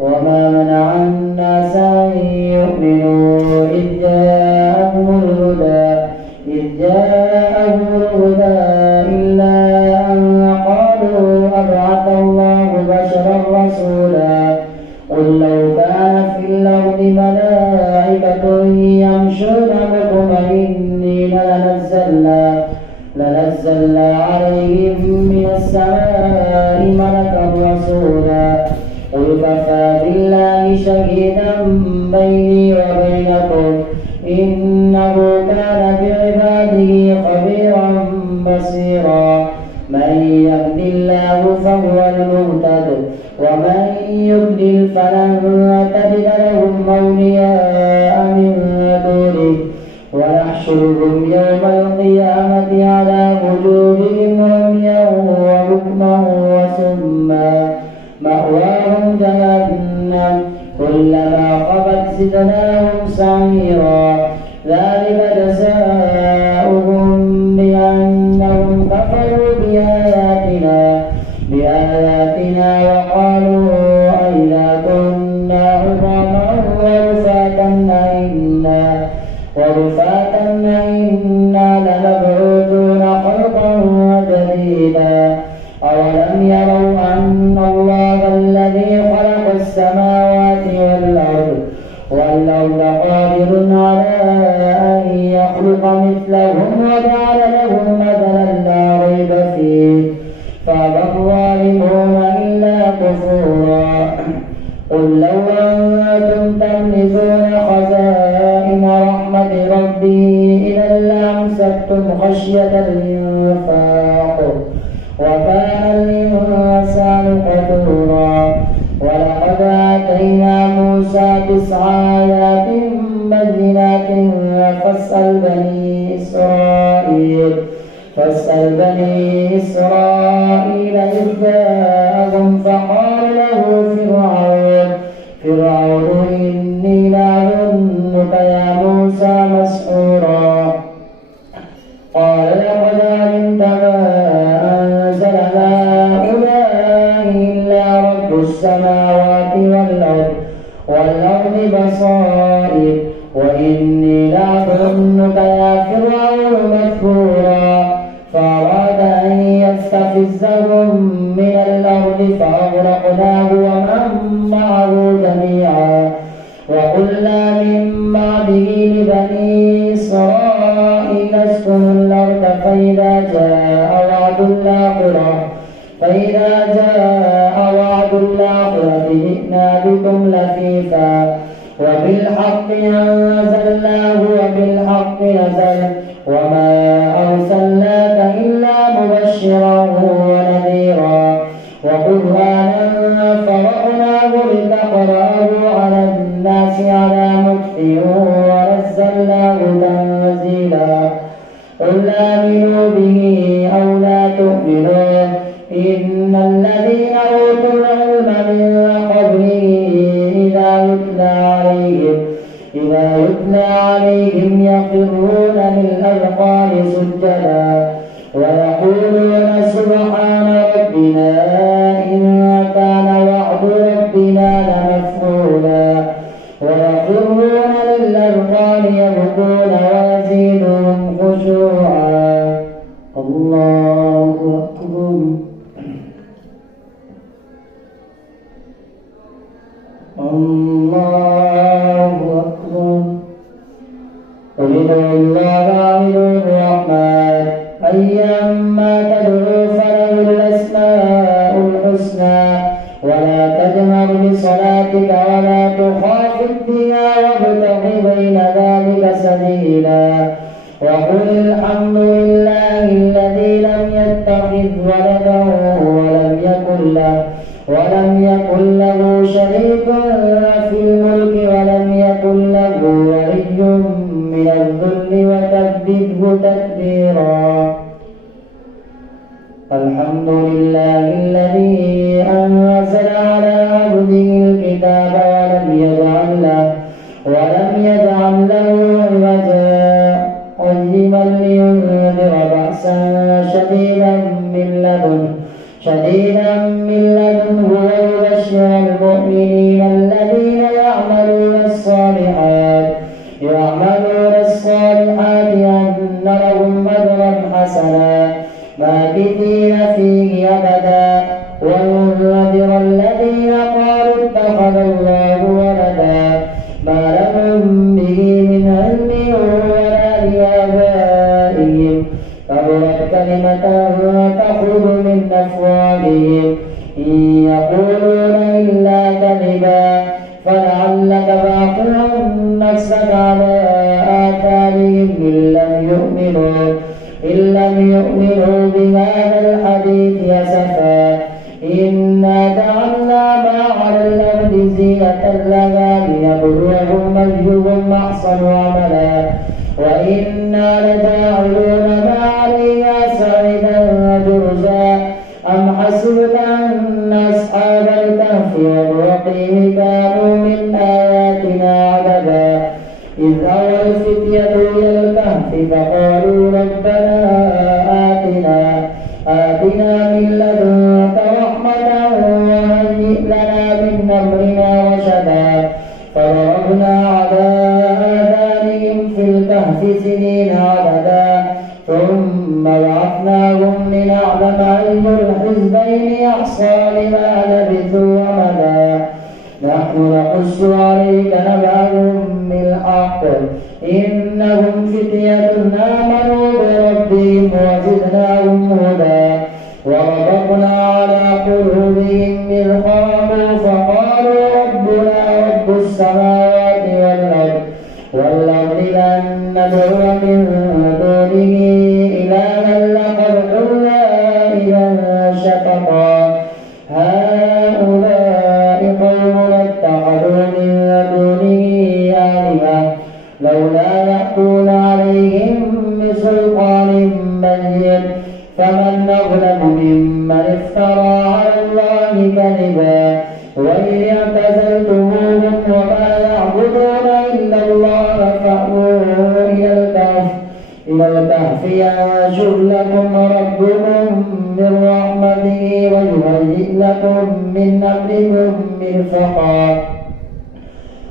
وما منع الناس أن يؤمنوا إذ جاءهم الهدى إلا أن قالوا أبعث الله بشرا رسولا قل لو كان في الأرض ملائكة يمشون مطمئنين لنزلنا عليهم من السماء ملكا رسولا قل كفى بالله شهيدا بيني وبينكم إنه كان بعباده خبيرا بصيرا من يهد الله فهو المهتد ومن يضلل فلن تجد لهم أولياء من دونه ونحشرهم يوم القيامة على وجوههم عميا وبكما وصما مأواهم جهنم كلما خبت زدناهم سعيرا ذلك جزاؤهم بأنهم كفروا بآياتنا وقالوا أئذا كنا عظاما ورفاتا إنا لمبعوثون خلقا جديدا أولم يروا أن الله الذي خلق السماوات والأرض قادر على أن يخلق مثلهم وجعل لهم مثلا لا ريب فيه فأبى الظالمون إلا كفورا قل لو أنتم تملكون خزائن رحمة ربي إذا لأمسكتم خشية الإنفاق وكان الإنسان قتورا ولقد آتينا موسى 9 آيات بينات فاسأل بني إسرائيل إذ جاءهم فقال له فرعون إني لأظنك يا موسى مسحورا قال لقد علمت ما أنزل هؤلاء إلا رب السماوات والأرض بصائر وإني لأظنك يا فرعون مثبورا فأراد أن يستفزهم من الأرض فأغرقناه ومن معه جميعا وقلنا من بعده لبني إسرائيل اسكنوا الأرض فإذا جاء وعد الآخرة جئنا بكم لفيفا وبالحق أنزلناه وبالحق نزل وما أرسلناك إلا مبشرا ونذيرا وقرآنا فرقناه لتقرأه على الناس على مكث ونزلناه تنزيلا قل آمنوا به أو لا تؤمنوا إن الذين أوتوا العلم من قبله إذا يتلى عليهم يخرون للأذقان سجدا ويقولون سبحان ربنا إن كان وعد ربنا لمفعولا ويخرون للأذقان يبكون ويزيدهم خشوعا الله أكبر الله أكبر قل ادعوا الله أو ادعوا الرحمن أيما تدعوا فله الأسماء الحسنى ولا تجهر بصلاتك ولا تخافت بها وابتغ بين ذلك سبيلا وقل الحمد لله الذي لم يتخذ ولدا ولم يكن له شريك في الملك ولم يكن له ولي من الذل وكبره تكبيرا الحمد لله الذي أنزل على عبده الكتاب ولم يجعل له عوجا قيما لينذر بأسا شديدا من لدنه ويبشر المؤمنين الذين يعملون الصالحات أن لهم أجرا حسنا ماكثين فيه أبدا وينذر الذين قالوا اتخذ الله ولدا ما لهم به من علم ولا لآبائهم كبرت كلمة تخرج من أفواههم إن يقولون إلا كذبا فلعلك باخع نفسك على آثارهم إن لم يؤمنوا بهذا الحديث أسفا إنا جعلنا ما على الأرض زينة لها لنبلوهم أيهم أحسن عملا وإنا لجاعلون ما عليها صعيدا جرزا أم حسبت أن أصحاب الكهف والرقيم كانوا من آياتنا عجبا إذ أوى الفتية إلى الكهف فقالوا ربنا آتنا من لدنك رحمة وهيئ لنا من أمرنا رشدا فضربنا على آذانهم في الكهف سنين عددا ثم بعثناهم لنعلم أي الحزبين أحصى لما لبثوا أمدا نحن نقص عليك نبأهم بالحق إنهم فتية آمنوا بربهم وزدناهم هدى وربطنا على قلوبهم إذ قاموا فقالوا ربنا رب السماوات والأرض لن ندعو من دونه إلها لقد قلنا إذا شططا هؤلاء قوم اتخذوا من دونه آلهة لولا يأتون عليهم بسلطان بين فمن أظلم ممن افترى على الله كذبا وإذ اعتزلتموهم وما يعبدون إلا الله فأووا إلى الكهف ينشر لكم ربكم من رحمته ويهيئ لكم من أمركم مرفقا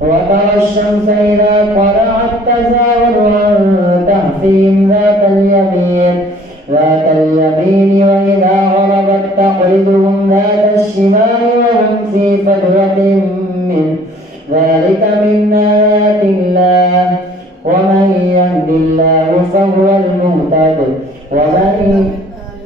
وترى الشمس إذا طلعت تزاور عن كهفهم ذات اليمين وإذا غربت تقرضهم ذات الشمال وهم في فجوة منه ذلك من آيات الله ومن يهد الله فهو المهتد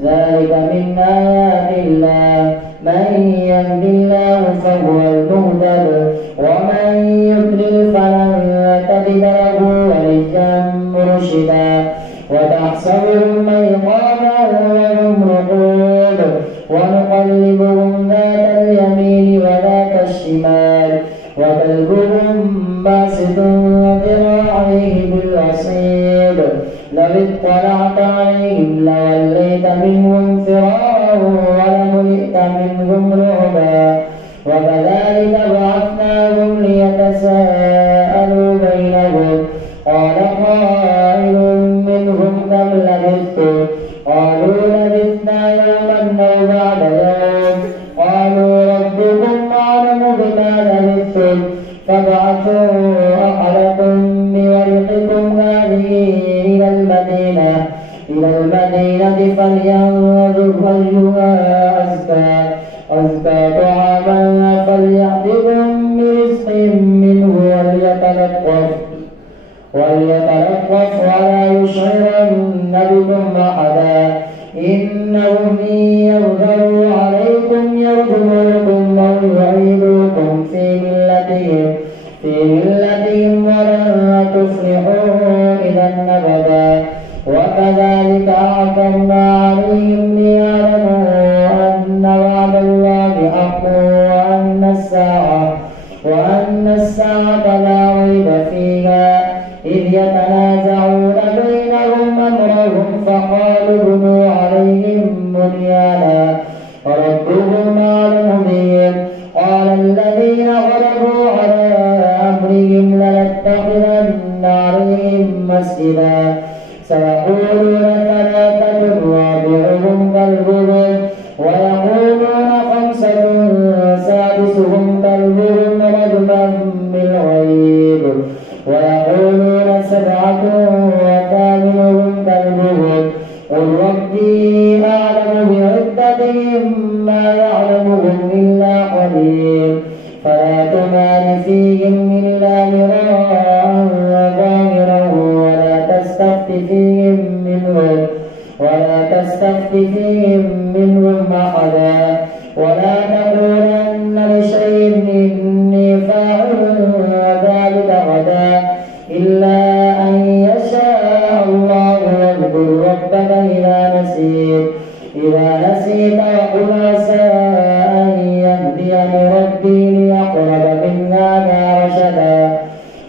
ذلك من آيات الله من يهد الله فهو المهتد ومن يضلل فلن تجد له وليا مرشدا وتحسبهم أيقاظا وهم رقود ونقلبهم ذات اليمين وذات الشمال وكلبهم باسط ذراعيه بالوصيد لو اطلعت عليهم لوليت منهم فرارا ولملئت منهم رعبا وكذلك بعثناهم ليتساءلوا بينهم قال قائل منهم كم لبثتم قالوا لبثنا يوما أو بعد يوم قالوا ربكم أعلم بما لبثتم فابعثوا أحدكم بورقكم هذه إلى المدينة فلينظر أيها أزكى طعاما فليأتكم برزق منه وليتلطف ولا يشعرن بكم أحدا إنهم إن يظهروا عليكم يرجموكم أو يعيدوكم في ملتهم ولن تفلحوا إذا أبدا وكذلك أعثرنا عليهم ليعلموا أن وعد الله حق وأن الساعة لا ريب فيها إذ يتنازعون بينهم أمرهم فقالوا ابنوا عليهم بنيانا ربهم أعلم بهم قال الذين غلبوا على أمرهم لنتخذن عليهم مسجدا سيقولون ثلاثة رابعهم كلبهم ويقولون خمسة سادسهم كلبهم فلا تمار فيهم إلا مراء ظاهرا ولا تستفت فيهم منهم أحدا ولا تقولن لشيء إني فاعل ذلك غدا إلا أن يشاء الله. واذكر ربك إذا نسيت وقل عسى أن يهديني ربي لأقرب من هذا رشدا.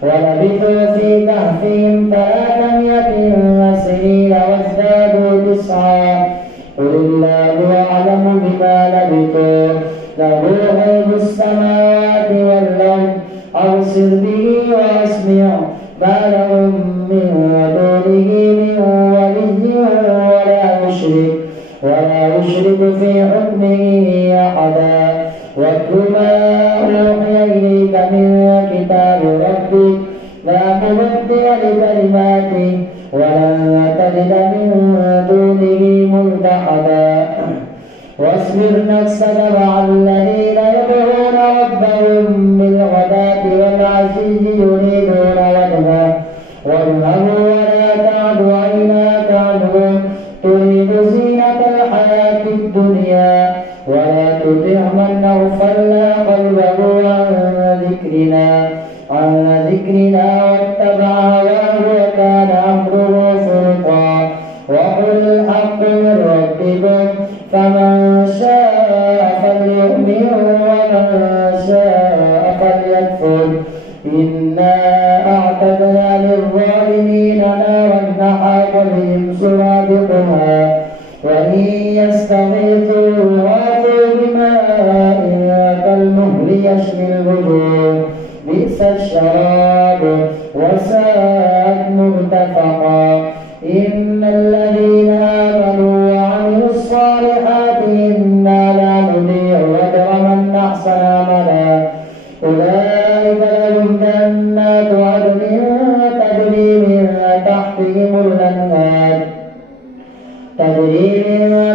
ولبثوا في كهفهم 300 سنين وازدادوا 9 قل الله أعلم بما لبثوا له غيب السماوات والأرض أبصر به وأسمع ما لهم من دونه من ولي ولا يشرك في حكمه أحدا. واتل ما أوحي إليك من كتاب ربك لا مبدل لكلماته ولن تجد من دونه ملتحدا. واصبر نفسك مع الذين يدعون ربهم بالغداة والعشي يريدون وجهه ولا تعد عيناك عنهم تريد زينة الحياة الدنيا ولا تطع من أغفلنا قلبه عن ذكرنا واتبع هواه وكان أمره فرطا. وقل الحق من ربكم فمن شاء فليؤمن ومن شاء فليكفر. إنا أعتدنا للظالمين نارا أحاط بهم سرادقها وإن يستغيثوا يغاثوا بماء كالمهل يشوي الوجوه بئس الشراب وساءت مرتفقا. إن الذين آمنوا وعملوا الصالحات إنا لا نضيع أجر من أحسن عملا. أولئك لهم جنات عدن تجري من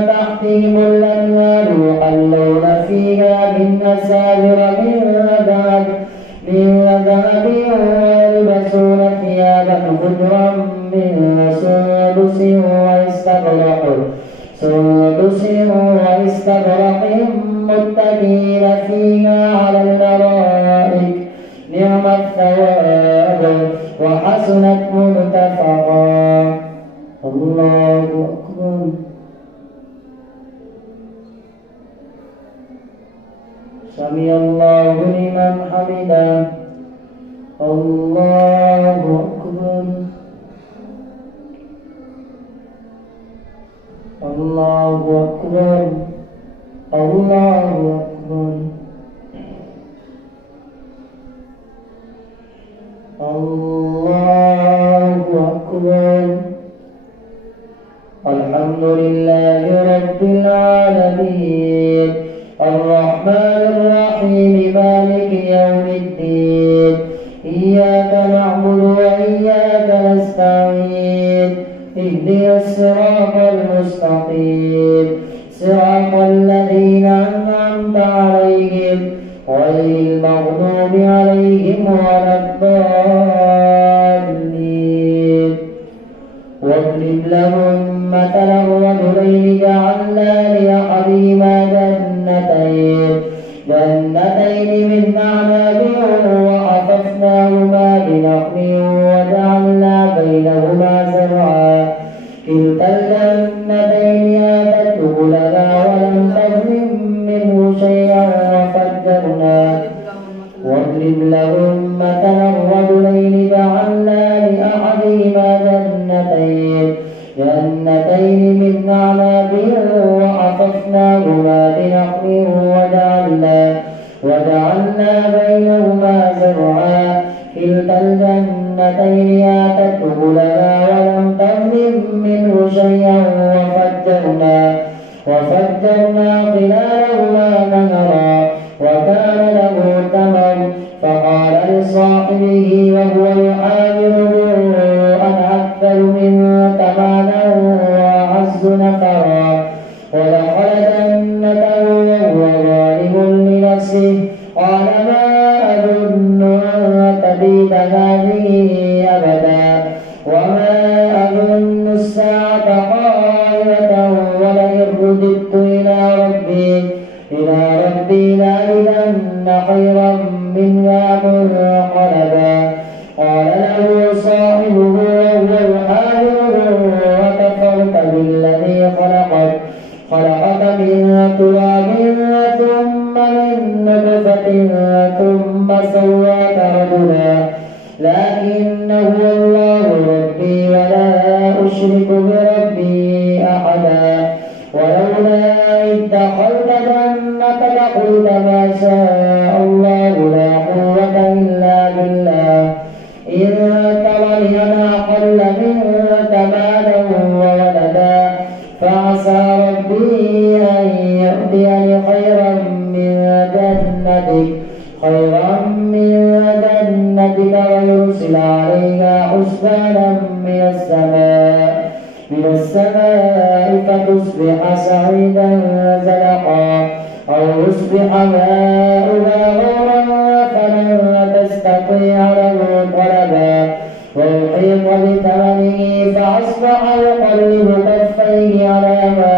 تحتهم الأنهار يحلون فيها من أساور من ذهب ويلبسون ثيابا خضرا من سندس واستبرق متكئين فيها على الأرائك نعم الثواب وحسنت مرتفقا. الله أكبر. سمع الله لمن حمده. الله أكبر. الله أكبر. الله أكبر. الله أكبر. الحمد لله رب العالمين الرحمن الرحيم مالك يوم الدين إياك نعبد وإياك نستعين اهدنا الصراط المستقيم صراط الذين أنعمت عليهم غير المغضوب عليهم ولا الضالين. واضرب لهم مثلا رجلين جعلنا لأحدهما جنتين من أعناب وحففناهما بنخل وجعلنا بينهما زرعا كلتا الجنتين آتت أكلها ولم تظلم منه شيئا واضرب لهم مثلا رجلين جعلنا لأحدهما جنتين من أعناب وحففناهما بنخل وجعلنا بينهما زرعا كلتا الجنتين آتت أكلها ولم تظلم منه شيئا وفجرنا خلالهما نهرا وكان له ثمر فقال لصاحبه وهو يحاوره أنا أكثر منك مالا وأعز نفرا ودخل جنته وهو ظالم لنفسه قال ما منها منقلبا. قال له صاحبه وهو يحاوره أكفرت بالذي خلقك من تراب ثم من نطفة ثم سواك رجلا. لكن هو الله ربي ولا أشرك بربي أحدا. ولولا إذ دخلت جنتك قلت ما شاء الله لا قوة إلا بالله إن ترني أنا أقل منك مالا وولدا فعسى ربي أن يؤتيني خيرا من جنتك ويرسل عليها حسبانا من السماء فتصبح سعيدا زلقا أو يصبح ماؤها غورا فلن تستطيع له طلبا. ويحيط بثمنه فأصبح يقلب كفيه على ما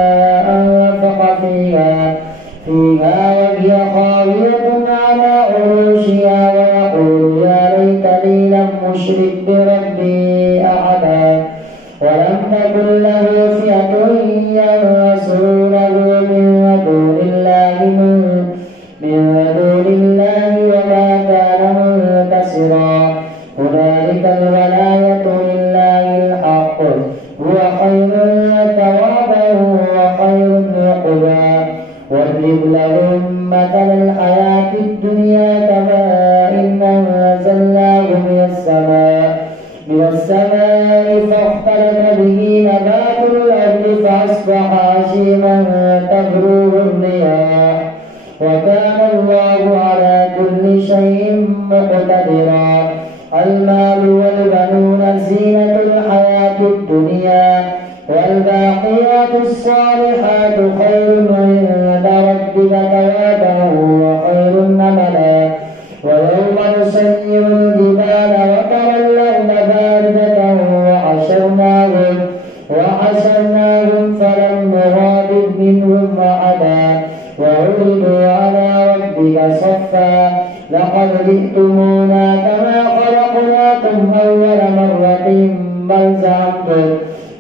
أنفق فيها وهي خاوية على عروشها ويقول يا ليتني لم أشرك بربي أحدا. ولم تكن له فئة ينصرونه من دون الله وما كان منتصرا. هنالك الولاية لله الحق هو خير ثوابا وخير عقبا. واضرب لهم مثل الحياة الدنيا كماء أنزلناه من السماء فاختلط به نبات الأرض فأصبح هشيما تذروه الرياح وكان الله على كل شيء مقتدرا. المال والبنون زينة الحياة الدنيا والباقيات الصالحات خير عند ربك ثوابا وخير أملا. ويوم نسير الجبال وتولون باردة وحشرناهم فلم نغادر منهم أحدا. وعرضوا على ربك صفا لقد جئتمونا كما خلقناكم أول مرة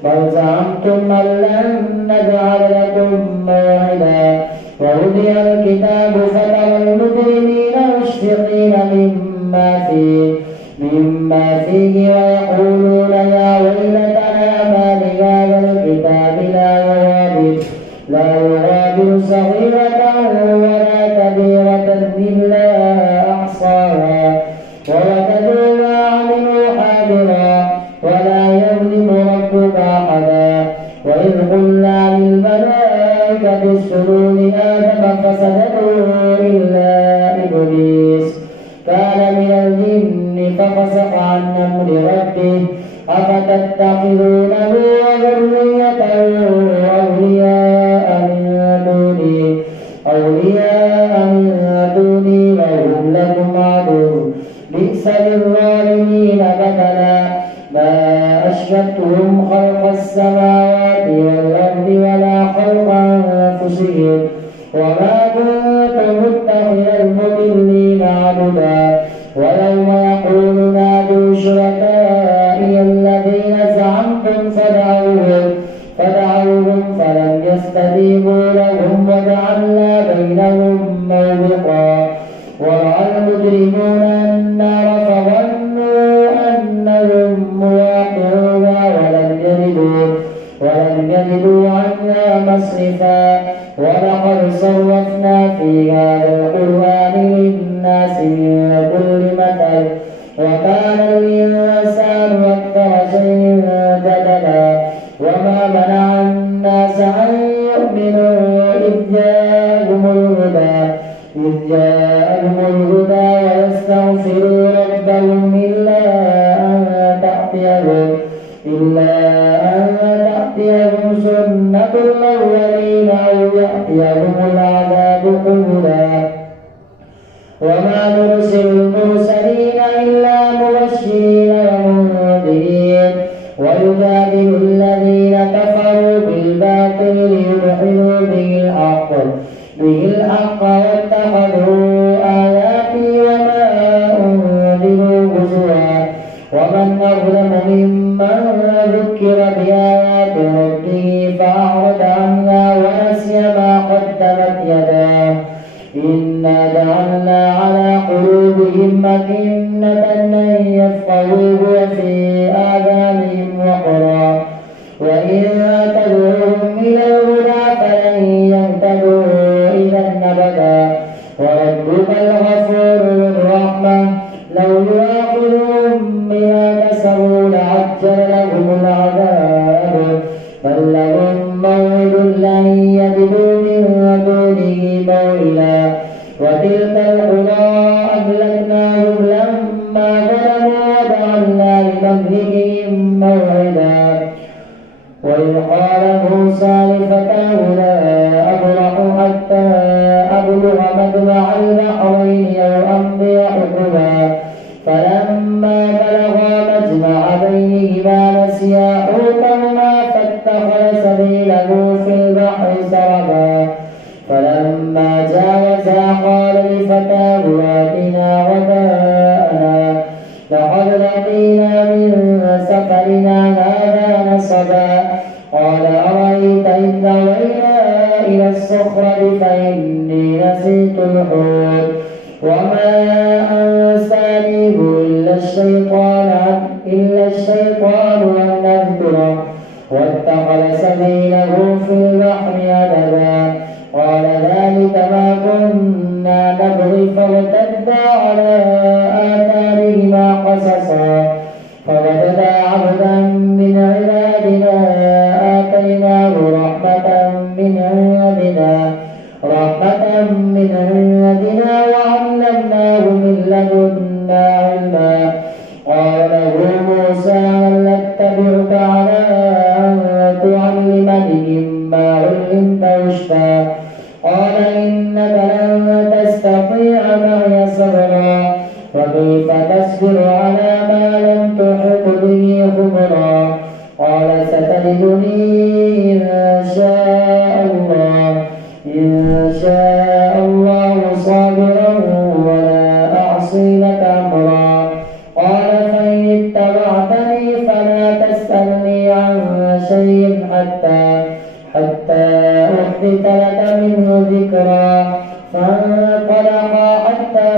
بل زعمتم أن لن نجعل لكم موعدا. ووضع الكتاب فترى المجرمين مشفقين مما فيه ويقولون يا ويلتنا ما لهذا الكتاب لا يغادر صغيرة ولا كبيرة إلا أحصاها ووجدوا ما عملوا حاضرا ولا يظلم ربك أحدا. وإذ قلنا للملائكة اسجدوا لآدم فسجدوا إلا إبليس كان من الجن ففسق عن أمر ربه أفتتخذونه وذريته أولياء من دوني وهم لكم عدو بئس للظالمين بدلا. ما أشهدتهم خلق السماوات والأرض ولا خلق أنفسهم وما كنت متخذ المضلين عضدا. ويوم يقول نادوا شركائي الذين زعمتم فدعوهم فلم يستجيبوا لهم وجعلنا بينهم موبقا. ورأى المجرمون النار فظنوا أنهم مواقعوها ولم يجدوا عنها مصرفا. ولقد صرفنا في هذا القرآن للناس من كل مثل وكان الإنسان أكثر شيء جدلا. وما منع الناس أن يؤمنوا إذ جاءهم الهدى ويستغفروا ربهم إلا أن تأتيهم سنة الأولين أو يأتيهم العذاب قبلا. وما نرسل المرسلين إلا مبشرين ومنذرين ويجادل الذين كفروا بالباطل ليدحضوا به الحق واتخذوا آياتي عليهم أكنة أن يفقهوه وفي آذانهم وقرا وإن تدعوهم إلى الهدى فلن يهتدوا إذا أبدا وربك الغفور ذو الرحمة لو يؤاخذهم بما كسبوا لعجل لهم العذاب بل لهم موعد لن يجدوا من دونه موئلا وتلك القرى أهلكناهم لما ظلموا وجعلنا لمهلكهم موعدا وإذ قال موسى لفتاه لا أبرح حتى أبلغ مجمع البحرين أو أمضي حقبا فلما بلغا مجمع بينهما نسيا حوتهما فاتخذ سبيله في البحر سربا فلما جاوزا قال لفتاه آتنا غداءنا لقد لقينا من سفرنا هذا نصبا قال أرأيت إذ أوينا إلى الصخرة فإني نسيت الحوت وما أنسانيه إلا الشيطان أن أذكره واتخذ سبيله في البحر عجبا قال ذلك ما كنا نبغي فارتدا على آثارهما قصصا فوجدا عبدا من عبادنا آتيناه رحمة من عندنا وعلمناه من لدنا علما قال له موسى هل اتبعك على أن تعلمني مما علمت رشدا قال إنك لن تستطيع معي صبرا وكيف تصبر على ما لم تحط به خبرا قال ستجدني إن شاء الله صابرا ولا أعصي لك أمرا قال فإن اتبعتني فلا تسألني عن شيء حتى أحدث لك منه ذكرا فانطلقا حتى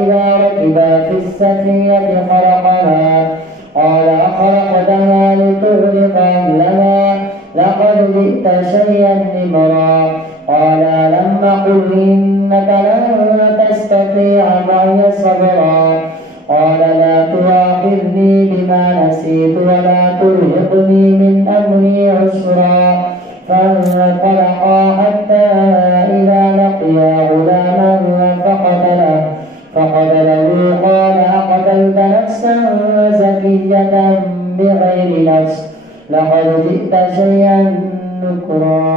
إذا ركبا في السفينة خرقها قال أخرقتها لتغرق أهلها لقد جئت شيئا نمرا قال ألم أقل إنك لن تستطيع معي صبرا قال لا تؤاخذني بما نسيت ولا ترهقني من أمري عسرا فانطلقا حتى إذا لقيا غلاما فقتله قال أقتلت نفسا زكية بغير نفس لقد جئت شيئا نكرا